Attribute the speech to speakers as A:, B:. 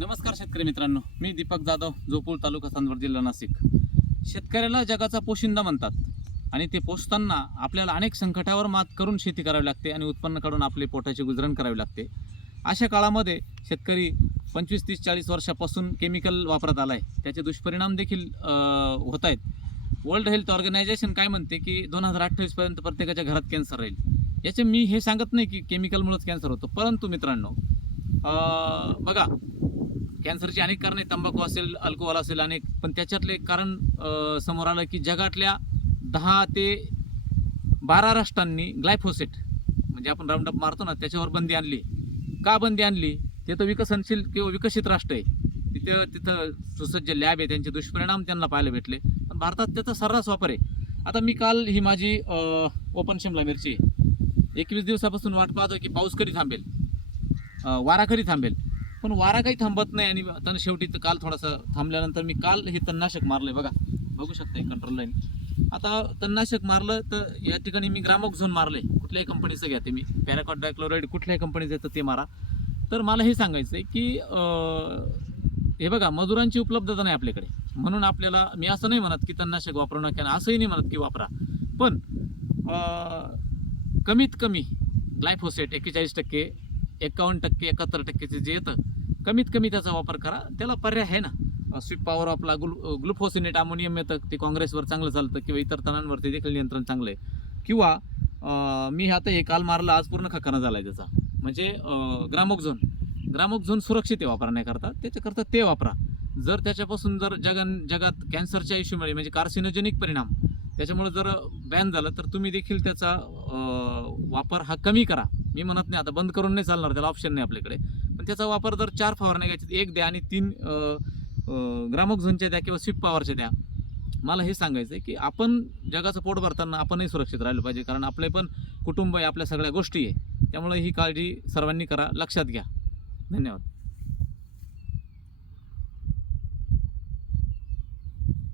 A: नमस्कार शेतकरी मित्रांनो मी दीपक जाधव जोपूर तालुका चांदवड जिल्हा नाशिक. शेतकऱ्याला जगाचा पोशिंदा म्हणतात आणि ते पोसताना आपल्याला अनेक संकटावर मात करून शेती करावी लागते आणि उत्पन्न काढून आपले पोटाची गुजरण करावी लागते. अशा काळामध्ये शेतकरी पंचवीस तीस चाळीस वर्षापासून केमिकल वापरत आला आहे त्याचे दुष्परिणाम देखील होत आहेत वर्ल्ड हेल्थ ऑर्गनायझेशन काय म्हणते की दोन हजार अठ्ठावीसपर्यंत प्रत्येकाच्या घरात कॅन्सर राहील. याचे मी हे सांगत नाही की केमिकलमुळेच कॅन्सर होतो. परंतु मित्रांनो बघा कॅन्सरची अनेक कारणे तंबाखू असेल अल्कोहोल असेल अनेक पण त्याच्यातले एक कारण समोर आलं की जगातल्या दहा ते बारा राष्ट्रांनी ग्लायफोसेट म्हणजे आपण राऊंडअप मारतो ना त्याच्यावर बंदी आणली. का बंदी आणली? ते तर विकसनशील किंवा विकसित राष्ट्र आहे. तिथं तिथं सुसज्ज लॅब आहे त्यांचे दुष्परिणाम त्यांना पाहायला भेटले. पण भारतात त्याचा सर्रास वापर आहे. आता मी काल ही माझी ओपन शिमला मिरची एकवीस दिवसापासून वाट पाहतो की पाऊस कधी थांबेल? वारा कधी थांबेल? पण वारा काही थांबत नाही आणि आता शेवटी तर काल थोडासा थांबल्यानंतर मी काल हे तणनाशक मारलंय बघा. बघू शकता कंट्रोल लाईन आता तणनाशक मारलं तर या ठिकाणी मी ग्रामोक झोन मारले कुठल्याही कंपनीचं घ्या ते मी. पॅराकॉट डायक्लोराईड कुठल्याही कंपनीचं येतं ते मारा. तर मला हे सांगायचं आहे की हे बघा मजुरांची उपलब्धता नाही आपल्याकडे. म्हणून आपल्याला मी असं नाही म्हणत की तणनाशक वापरू नका असंही नाही म्हणत की वापरा. पण कमीत कमी ग्लायफोसेट एक्केचाळीस टक्के एकावन्न टक्के एकाहत्तर टक्केचे जे येतं कमीत कमी त्याचा वापर करा. त्याला पर्याय आहे ना. स्वीप पॉवर आपला ग्लु ग्लुफोसिनेट अमोनियम येतं ते काँग्रेसवर चांगलं चालतं किंवा इतर तणांवरती देखील नियंत्रण चांगलं आहे. किंवा मी आता हे काल मारला आज पूर्ण खकाना झाला आहे त्याचा. म्हणजे ग्रामोक झोन. ग्रामोक झोन सुरक्षित आहे वापरण्याकरता. त्याच्याकरता ते वापरा. जर त्याच्यापासून जर जगन जगात कॅन्सरच्या इश्यूमुळे म्हणजे कार्सिनोजेनिक परिणाम त्याच्यामुळे जर बॅन झालं तर तुम्ही देखील त्याचा वापर हा कमी करा. मी म्हणत नाही आता बंद करून नाही चालणार त्याला ऑप्शन नाही आपल्याकडे. पण त्याचा वापर जर चार फवारण्या घ्यायचे एक द्या आणि तीन ग्रामक झोनच्या द्या किंवा स्विप पॉवरच्या द्या. मला हे सांगायचं आहे की आपण जगाचं पोट भरताना आपणही सुरक्षित राहिलं पाहिजे कारण आपले पण कुटुंब आहे आपल्या सगळ्या गोष्टी आहे. त्यामुळे ही काळजी सर्वांनी करा लक्षात घ्या. धन्यवाद.